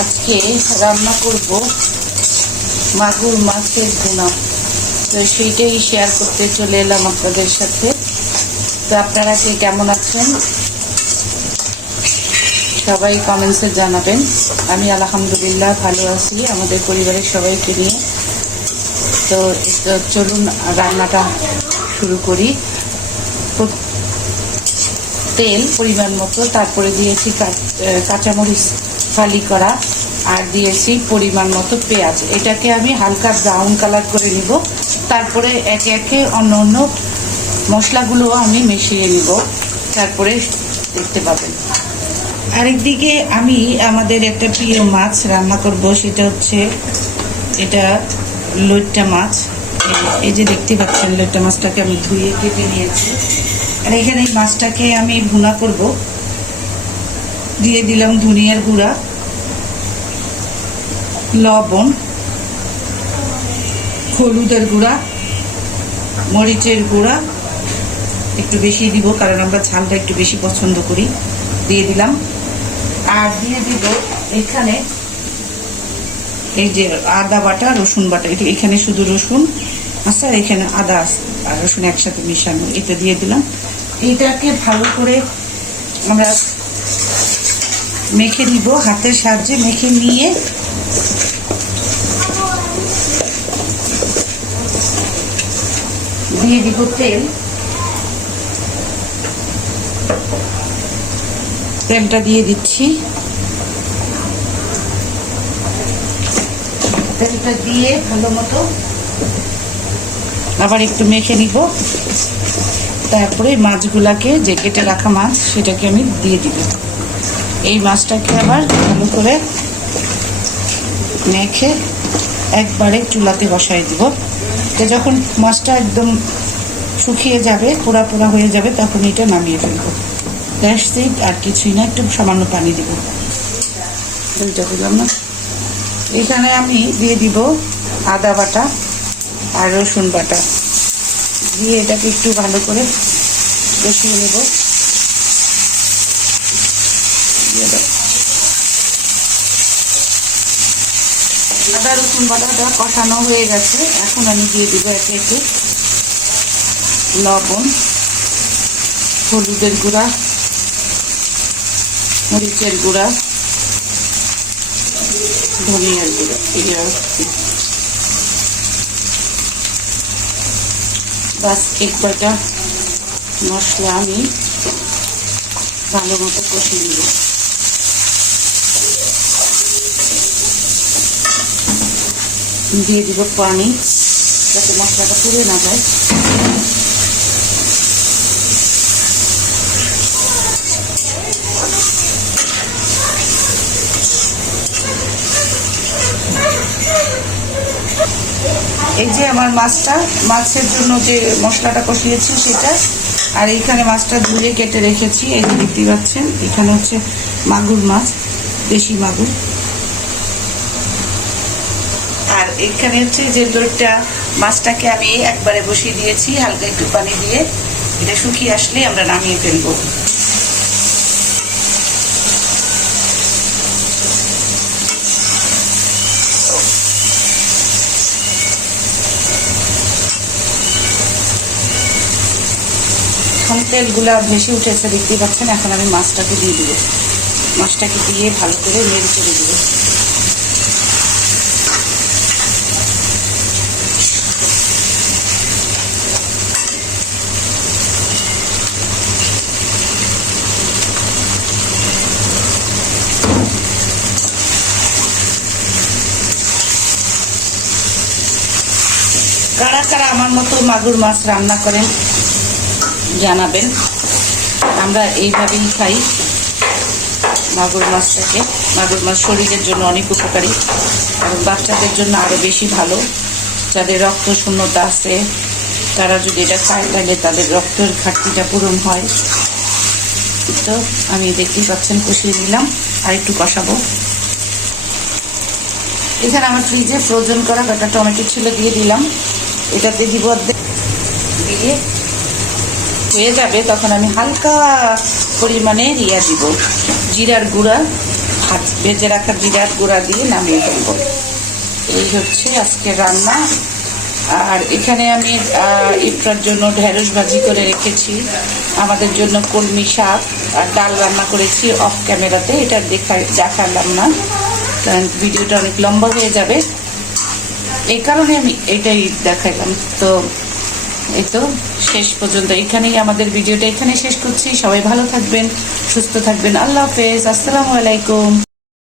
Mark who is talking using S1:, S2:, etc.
S1: আজকে রান্না করব মাগুর মাছের গুনা। তো সেইটাই শেয়ার করতে চলে এলাম আপনাদের সাথে। তো আপনারা কে কেমন আছেন? সবাই কমেন্টসে জানাবেন। আমি আলহামদুলিল্লাহ ভালো আছি, আমাদের পরিবারের সবাইকে নিয়ে। তো চলুন রান্নাটা শুরু করি। তেল পরিমাণ মতো, তারপরে দিয়েছি কাঁচামরিচ ফালি করা, আর দিয়েছি পরিমাণ মতো পেঁয়াজ। এটাকে আমি হালকা ব্রাউন কালার করে নিব। তারপরে একে একে অন্য অন্য মশলাগুলো আমি মিশিয়ে নিব। তারপরে দেখতে পাবেন। আরেকদিকে আমি আমাদের একটা প্রিয় মাছ রান্না করব, সেটা হচ্ছে এটা লইট্টা মাছ। এই- এই যে দেখতে পাচ্ছেন, লইট্টা মাছটাকে আমি ধুয়ে কেটে নিয়েছি। আর এখানে এই মাছটাকে আমি ভুনা করব। দিয়ে দিলাম ধনিয়ার গুঁড়া, লবণ, হলুদের গুঁড়া, মরিচের গুঁড়া। একটু বেশি দিব কারণ আমরা ঝালটা একটু বেশি পছন্দ করি। দিয়ে দিলাম। আর দিয়ে দিব এখানে এই যে আদা বাটা, রসুন বাটা। এটা এখানে শুধু রসুন আচ্ছা এখানে আদা আর রসুন একসাথে মিশানো। এটা দিয়ে দিলাম। এটাকে ভালো করে আমরা মেখে নিব, হাতের সাহায্যে মেখে নিয়ে। দিয়ে দিব তেল। তেলটা দিয়ে দিচ্ছি। তেলটা দিয়ে ভালো মতো আবার একটু মেখে নিব। তারপরে মাছগুলাকে যে কেটে রাখা মাছ, সেটাকে আমি দিয়ে দিব। এই মাছটাকে আবার ভালো করে মেখে একবারে চুলাতে বসাই দিব। তো যখন মাছটা একদম শুকিয়ে যাবে, পোড়া পোড়া হয়ে যাবে, তখন এটা নামিয়ে ফেলব। গ্যাস দিই আর কিছুই না, একটু সামান্য পানি দিব। না। এখানে আমি দিয়ে দিব আদা বাটা আর রসুন বাটা। দিয়ে এটাকে একটু ভালো করে কষিয়ে নেব। আদা, রসুন বাটাটা কষানো হয়ে গেছে। এখন আমি দিয়ে দেবো একে একে লবণ, হলুদের গুঁড়া, মরিচের গুঁড়া, ধনিয়ার গুঁড়া এই আর কি। বাস কয়টা মশলা আমি ভালো মতো কষিয়ে নিব। দিয়ে দিব পানি যাতে মশলাটা পুড়ে না যায়। এই যে আমার মাছটা, মাছের জন্য যে মশলাটা কষিয়েছি সেটা, আর এইখানে মাছটা ধুয়ে কেটে রেখেছি, এই যে দেখতে পাচ্ছেন, এখানে হচ্ছে মাগুর মাছ, দেশি মাগুর। আর এখানে হচ্ছে যে লোটটা মাছটাকে আমি একবারে বসিয়ে দিয়েছি, হালকা একটু পানি দিয়ে, এটা শুকিয়ে আসলে আমরা নামিয়ে ফেলব। তেলগুলা ভেসে উঠেছে, দেখতেই পাচ্ছেন, এখন আমি মাছটাকে দিয়ে দিব। মাছটাকে দিয়ে ভালো করে নেড়ে চেড়ে দিব। কারা কারা আমার মতো মাগুর মাছ রান্না করেন জানাবেন। আমরা এইভাবেই খাই মাগুর মাছটাকে। মাগুর মাছ শরীরের জন্য অনেক উপকারী এবং বাচ্চাদের জন্য আরও বেশি ভালো। যাদের রক্ত শূন্যতা আছে, তারা যদি এটা খায়, তাহলে তাদের রক্তের ঘাটতিটা পূরণ হয়। তো আমি দেখতেই পাচ্ছেন, কষিয়ে নিলাম। আর একটু কষাবো। এখানে আমার ফ্রিজে ফ্রোজেন করা কাটা টমেটো ছিল, দিয়ে দিলাম। এটাতে দিব দিয়ে হয়ে যাবে তখন আমি হালকা পরিমাণে ইয়া দিব। জিরার গুঁড়া ভাজ ভেজে রাখা জিরার গুঁড়া দিয়ে নামিয়ে ফেলব। এই হচ্ছে আজকে রান্না। আর এখানে আমি আহ, ইফতার জন্য ঢেঁড়স ভাজি করে রেখেছি। আমাদের জন্য কলমি শাক আর ডাল রান্না করেছি অফ ক্যামেরাতে। এটা দেখা দেখালাম না। কারণ ভিডিওটা অনেক লম্বা হয়ে যাবে। এই কারণে আমি এটাই দেখাইলাম। তো এই তো। শেষ পর্যন্ত এখানেই আমাদের ভিডিওটা এখানে শেষ করছি। সবাই ভালো থাকবেন, সুস্থ থাকবেন। আল্লাহ হাফেজ। আসসালামু আলাইকুম।